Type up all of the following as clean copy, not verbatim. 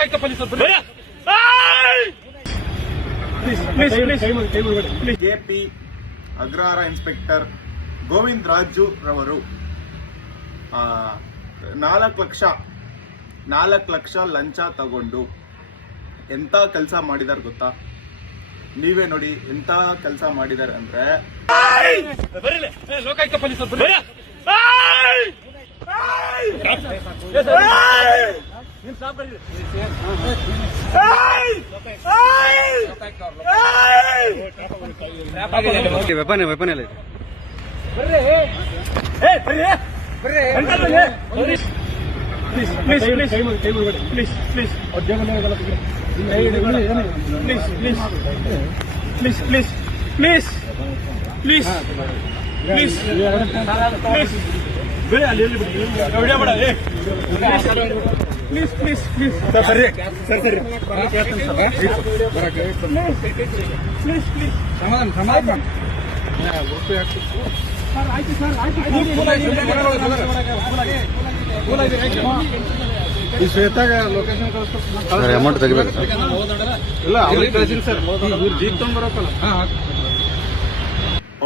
ಲೋಕಾಯುಕ್ತ ಪೊಲೀಸರು KP Agrahara inspector Govind Raju ರವರು 4 ಲಕ್ಷ ಲಂಚ ತಗೊಂಡು ಎಂತ ಕೆಲಸ ಮಾಡಿದಾರೆ ಗೊತ್ತಾ? ನೀವೇ ನೋಡಿ ಎಂತ ಕೆಲಸ ಮಾಡಿದಾರೆ ಅಂದ್ರೆ ಲೋಕಾಯುಕ್ತ ಪೊಲೀಸರು ವೆಪನ್ ಎಲ್ಲ ಈ ಶ್ವೇತಾಗ ಲೊಕೇಶನ್ ಅಮೌಂಟ್ ತೆಗಿಬೇಕು ಇಲ್ಲ ಸರ್ ಜೀಪ್ ತಗೊಂಡ್ಬರತ್ತಲ್ಲ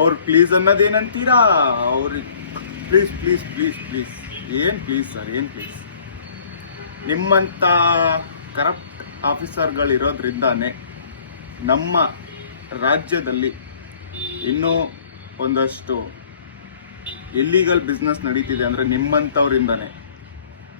ಅವ್ರು ಪ್ಲೀಸ್ ಅನ್ನೋದೇನಂತೀರಾ? ಅವ್ರಿಗೆ ಪ್ಲೀಸ್ ಪ್ಲೀಸ್ ಪ್ಲೀಸ್ ಪ್ಲೀಸ್ ಏನ್ ಪ್ಲೀಸ್ ಸರ್, ಏನ್ ಪ್ಲೀಸ್? ನಿಮ್ಮಂತ ಕರಪ್ಟ್ ಆಫೀಸರ್ಗಳಿರೋದ್ರಿಂದಾನೇ ನಮ್ಮ ರಾಜ್ಯದಲ್ಲಿ ಇನ್ನೂ ಒಂದಷ್ಟು ಇಲ್ಲಿಗಲ್ ಬಿಸ್ನೆಸ್ ನಡೀತಿದೆ ಅಂದ್ರೆ ನಿಮ್ಮಂಥವ್ರಿಂದಾನೆ.